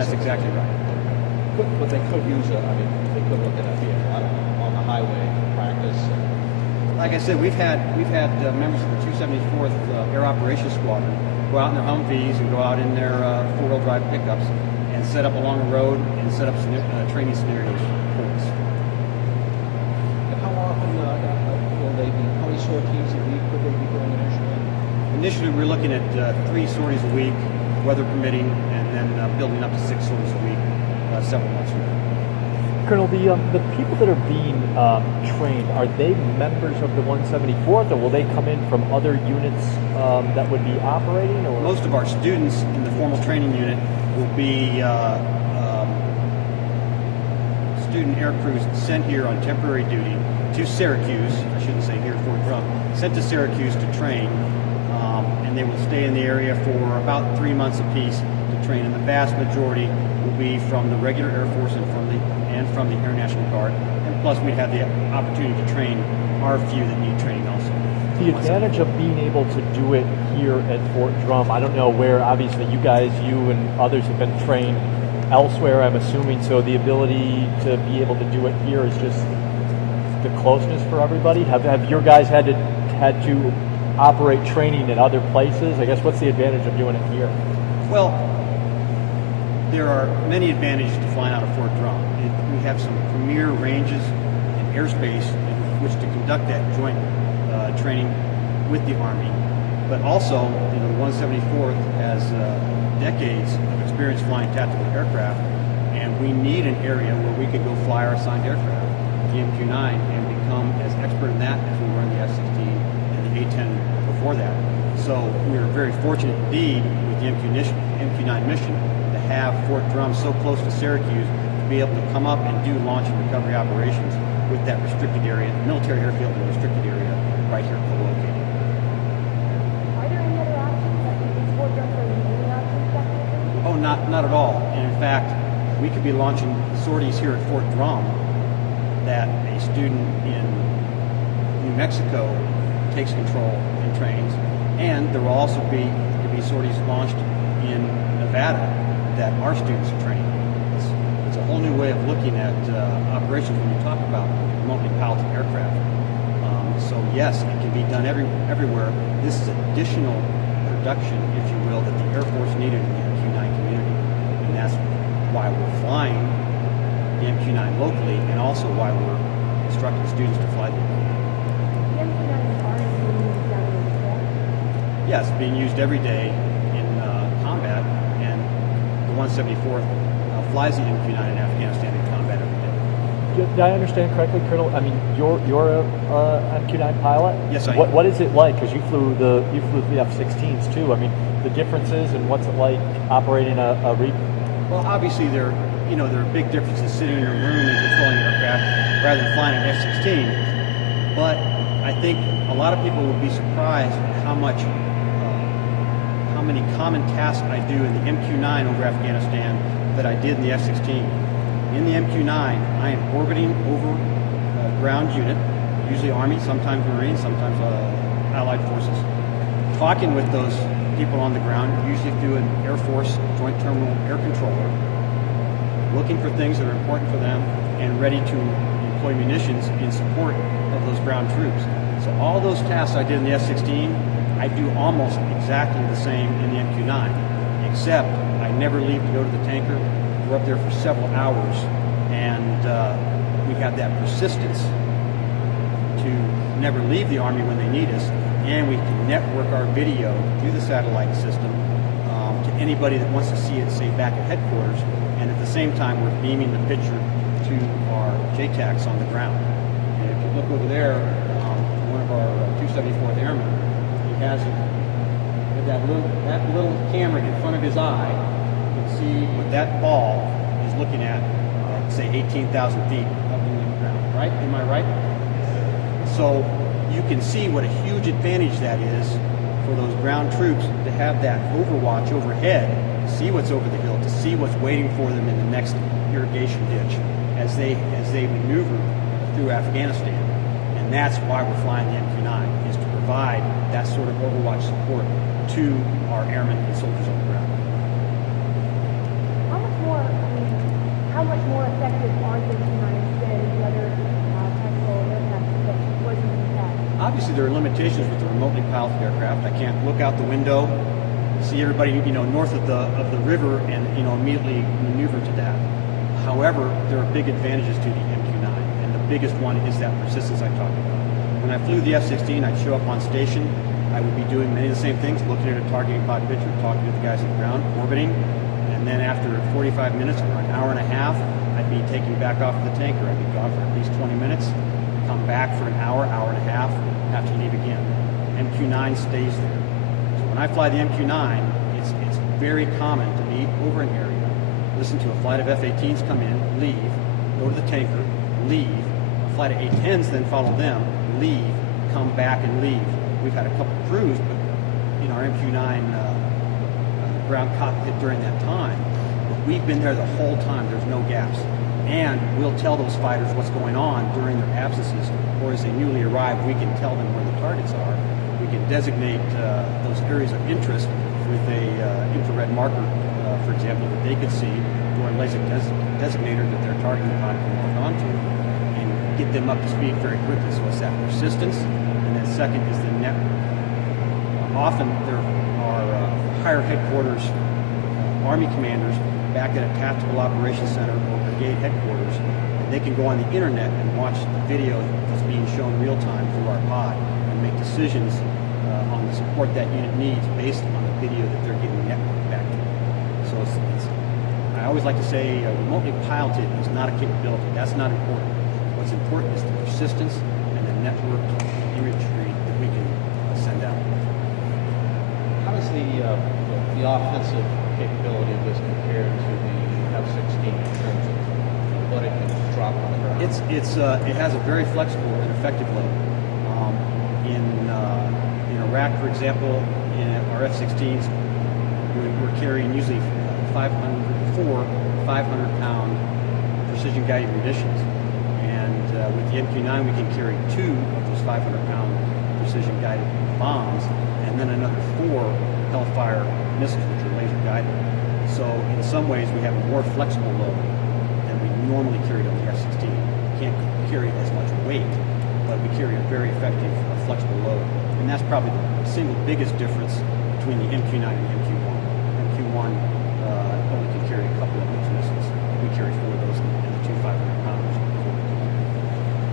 That's exactly right. But they could use they could look at a vehicle, I don't know, on the highway for practice. Like I said, we've had members of the 274th Air Operations Squadron go out in their Humvees and go out in their four-wheel drive pickups and set up along the road and set up training scenarios for us. And how often will they be? How many sorties a week would they be doing initially? Initially, we're looking at 3 sorties a week, weather permitting, and then building up to 6 sorties a week several months from now. Colonel, the people that are being trained, are they members of the 174th, or will they come in from other units that would be operating? Or? Most of our students in the formal training unit will be student air crews sent here on temporary duty to Syracuse. I shouldn't say here, Fort Drum. Sent to Syracuse to train, and they will stay in the area for about 3 months apiece to train. And the vast majority will be from the regular Air Force and from the Air National Guard. And plus, we have the opportunity to train our few that need training also. The advantage of being able to do it here at Fort Drum, I don't know where, obviously you and others have been trained elsewhere, I'm assuming, so the ability to be able to do it here is just the closeness for everybody. Have your guys had to operate training in other places? I guess what's the advantage of doing it here? Well, there are many advantages to flying out of Fort Drum. We have some premier ranges and airspace in which to conduct that joint training with the Army. But also, the 174th has decades of experience flying tactical aircraft, and we need an area where we could go fly our assigned aircraft, the MQ-9, and become as expert in that as we were in the F-16 and the A-10 before that. So we are very fortunate indeed with the MQ-9 mission to have Fort Drum so close to Syracuse to be able to come up and do launch and recovery operations with that restricted area, the military airfield and restricted area right here co-located. Are there any other options? Is Fort Drum for any options definitely? Oh, not at all. And in fact, we could be launching sorties here at Fort Drum that a student in New Mexico takes control and trains, and there will also be sorties launched in Nevada that our students are trained. It's a whole new way of looking at operations when you talk about remotely piloted aircraft. So yes, it can be done everywhere. This is additional production, if you will, that the Air Force needed in the MQ-9 community, and that's why we're flying the MQ-9 locally, and also why we're instructing students to fly the MQ-9. The MQ-9 is already being used down in the field? Yes, being used every day in combat, and the 174th flies the MQ-9 in Afghanistan in combat every day. Did I understand correctly, Colonel? I mean, you're a MQ-9 pilot. Yes, I am. What is it like? Because you flew the F-16s too. I mean, the differences and what's it like operating a Reaper? Well, obviously there are big differences sitting in your room and controlling an aircraft rather than flying an F-16. But I think a lot of people would be surprised at how many common tasks I do in the MQ-9 over Afghanistan that I did in the F-16. In the MQ-9, I am orbiting over a ground unit, usually Army, sometimes Marine, sometimes Allied forces, talking with those people on the ground, usually through an Air Force Joint Terminal Air Controller, looking for things that are important for them and ready to employ munitions in support of those ground troops. So all those tasks I did in the F-16, I do almost exactly the same in the MQ-9, except I never leave to go to the tanker. We're up there for several hours, and we have that persistence to never leave the Army when they need us, and we can network our video through the satellite system to anybody that wants to see it, say, back at headquarters, and at the same time we're beaming the picture to our JTACs on the ground. And if you look over there, one of our 274th Airmen, he has that little camera in front of his eye. You can see what that ball is looking at, say 18,000 feet up in the ground, right? Am I right? So you can see what a huge advantage that is for those ground troops to have that overwatch overhead, to see what's over the hill, to see what's waiting for them in the next irrigation ditch as they maneuver through Afghanistan. And that's why we're flying the MQ-9, is to provide that sort of overwatch support to our airmen and soldiers on the ground. How much more obviously there are limitations with the remotely piloted aircraft. I can't look out the window, see everybody, north of the river, and immediately maneuver to that. However, there are big advantages to the MQ-9, and the biggest one is that persistence I talked about. When I flew the F-16, I'd show up on station. I would be doing many of the same things, looking at a targeting pod picture, talking to the guys on the ground, orbiting, and then after 45 minutes or an hour and a half, I'd be taking back off the tanker. I'd be gone for at least 20 minutes, come back for an hour, hour and a half, have to leave again. MQ-9 stays there. So when I fly the MQ-9, it's very common to be over an area, listen to a flight of F-18s come in, leave, go to the tanker, leave, a flight of A-10s then follow them, leave, come back and leave. We've had a couple crews, but in our MQ-9 ground cockpit during that time, but we've been there the whole time. There's no gaps, and we'll tell those fighters what's going on during their absences, or as they newly arrive, we can tell them where the targets are. We can designate those areas of interest with a infrared marker, for example, that they could see through a laser designator that their targeting pod can lock onto, and get them up to speed very quickly. So it's that persistence, and then second is the network. Often there are higher headquarters, Army commanders back at a tactical operations center or brigade headquarters, and they can go on the internet and watch the video that's being shown real time through our pod and make decisions on the support that unit needs based on the video that they're getting networked back to. So I always like to say remotely piloted is not a capability. That's not important. What's important is the persistence and the network imagery that we can send out. How does the offensive capability of this compare to the F-16 in terms of what it can drop on the ground? It has a very flexible and effective load. In Iraq, for example, in our F-16s, we're carrying usually 500-pound precision-guided munitions, and with the MQ-9 we can carry 2 of those 500-pound precision-guided bombs, and then another 4 Hellfire missiles, which are laser-guided. So in some ways we have a more flexible load than we normally carried on the F-16. We can't carry as much weight, but we carry a very effective flexible load. And that's probably the single biggest difference between the MQ-9 and the MQ-1. MQ-1